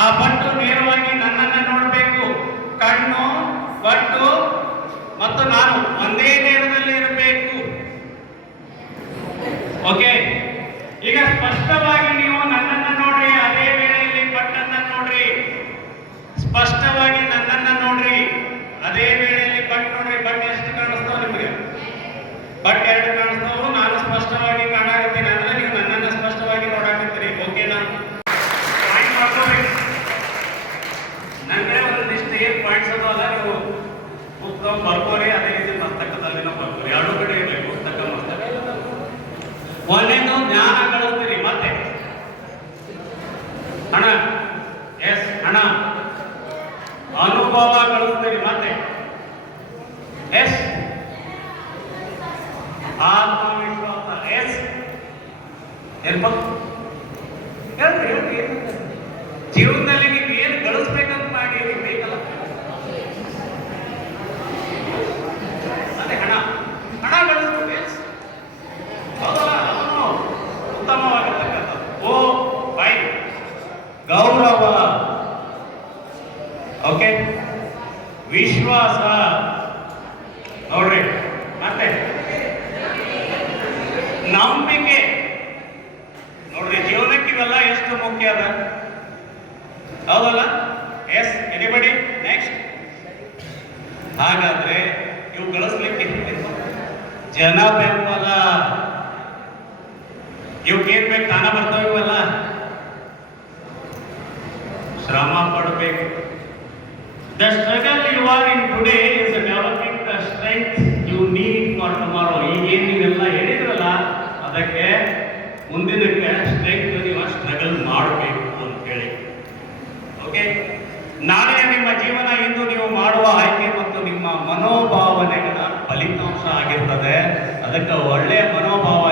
ಆ ಬಂಟು ನೇರವಾಗಿ ನನ್ನನ್ನ ನೋಡಬೇಕು. ಕಣ್ಣು, ಬಂಟು ಮತ್ತು ನಾನು ಒಂದೇ ನೇರದಲ್ಲಿ ಇರಬೇಕು. ಓಕೆ, ಈಗ ಸ್ಪಷ್ಟವಾಗಿ ನೀವು ನನ್ನನ್ನ ನೋಡ್ರಿ, ಅದೇ ವೇಳೆಯಲ್ಲಿ ಬಟ್ಟನ್ನ ನೋಡ್ರಿ. ಸ್ಪಷ್ಟವಾಗಿ ನನ್ನನ್ನ ನೋಡ್ರಿ, ಅದೇ ವೇಳೆಯಲ್ಲಿ ಬಟ್ ನೋಡ್ರಿ. ಬಟ್ ಎಷ್ಟು ಕಾಣಿಸ್ತಾವ ನಿಮಗೆ? ಬಟ್ ಎರಡು ಕಾಣಿಸ್ತಾವು. ನಾನು ಸ್ಪಷ್ಟವಾಗಿ ಕಾಣಾಕತ್ತೀನಿ ಅಂದ್ರೆ ನೀವು ನನ್ನನ್ನ ಸ್ಪಷ್ಟವಾಗಿ ನೋಡಾಕತ್ತೀರಿ. ಓಕೆನಾ? ಪಾಯಿಂಟ್ ಮಾಡ್ಕೋಬೇಕು. ನಂಗೆ ಒಂದಿಷ್ಟು ಏನ್ ಪಾಯಿಂಟ್ಸ್ ಅದಾವಲ್ಲ, ನೀವು ಪುಸ್ತಕ ಬರ್ಕೋರಿ, ಅದೇ ರೀತಿ ಪುಸ್ತಕದಲ್ಲಿ ಬರ್ಕೋರಿ. ಎರಡು ಕಡೆ ಇರಬೇಕು, ಪುಸ್ತಕ ಮಸ್ತಕ. ಒಂದೇನು ಜ್ಞಾನ ಕಳಿಸ್ತೀರಿ, ಮತ್ತೆ ಹಣ, ಎಸ್ ಹಣ. ಅನುಭವ ಕಳಿಸ್ತೀರಿ, ಮತ್ತೆ ಎಸ್ ಆತ್ಮವಿಶ್ವಾಸ, ಎಸ್ ಹೇಳ್ರಿ ಹೇಳ್ರಿ ಹೇಳ್ರಿ. ಜೀವನದಲ್ಲಿ ನೀವು ಏನು ಗಳಿಸ್ಬೇಕಂತ ಮಾಡಿ ಬೇಕಲ್ಲ, ಅದೇ ಹಣ. ಹಣ ಗಳಿಸ್ತೀವಿ, ಎಸ್ ಹೌದಲ್ಲ? ಅದನ್ನು ಉತ್ತಮವಾಗಿರ್ತಕ್ಕಂಥದ್ದು. ಓ ಬೈ ಗೌರವ, ಓಕೆ, ವಿಶ್ವಾಸ ನೋಡ್ರಿ, ಮತ್ತೆ ನಂಬಿಕೆ ನೋಡ್ರಿ. ಜೀವನಕ್ಕೆ ಇವೆಲ್ಲ ಎಷ್ಟು ಮುಖ್ಯ ಅದ, ಹೌದಲ್ಲ? Yes anybody next. ಹಾಗಾದ್ರೆ ಇವು ಗಳಿಸ್ಲಿಕ್ಕೆ ಜನ ಬೆಂಬಲ, ಇವಕ್ಕೇನ್ ಬೇಕು? ತಾನ ಬರ್ತಾವ ಇವಲ್ಲ. ಶ್ರಮ ಪಡಬೇಕು. The struggle you are in today is developing the strength you need for tomorrow. ಈಗೇನು ನೀವೆಲ್ಲ ಹೇಳಿದ್ರಲ್ಲ, ಅದಕ್ಕೆ ಮುಂದಿನಕ್ಕೆ ಸ್ಟ್ರೆಂತ್ ನೀವು ಸ್ಟ್ರಗಲ್ ಮಾಡಬೇಕು ಅಂತ ಹೇಳಿ. ಓಕೆ, ನಾಳೆ ನಿಮ್ಮ ಜೀವನ ಇಂದು ನೀವು ಮಾಡುವ ಆಯ್ಕೆ ಮತ್ತು ನಿಮ್ಮ ಮನೋಭಾವನೆಗಳ ಫಲಿತಾಂಶ ಆಗಿರ್ತದೆ. ಅದಕ್ಕೆ ಒಳ್ಳೆಯ ಮನೋಭಾವ